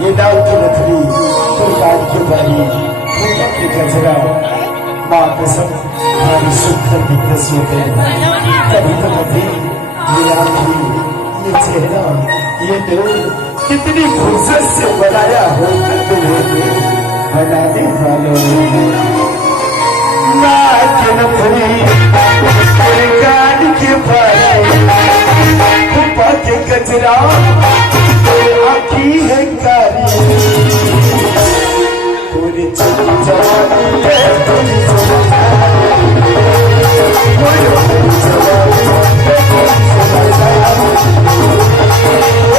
ये दाऊ की नथरी प्रकार की बारी फूलों की गजरा माँ कसम हमारी सुंदर दिग्गज होते कभी तो कभी ये आँखें ये चेहरा ये दिल कितनी फुर्सत से बनाया हो करते होते बनाने वालों माँ की नथरी प्रकार की बारी फूलों की गजरा आखी है कारी पूरी चली जवानी है पूरी जवानी है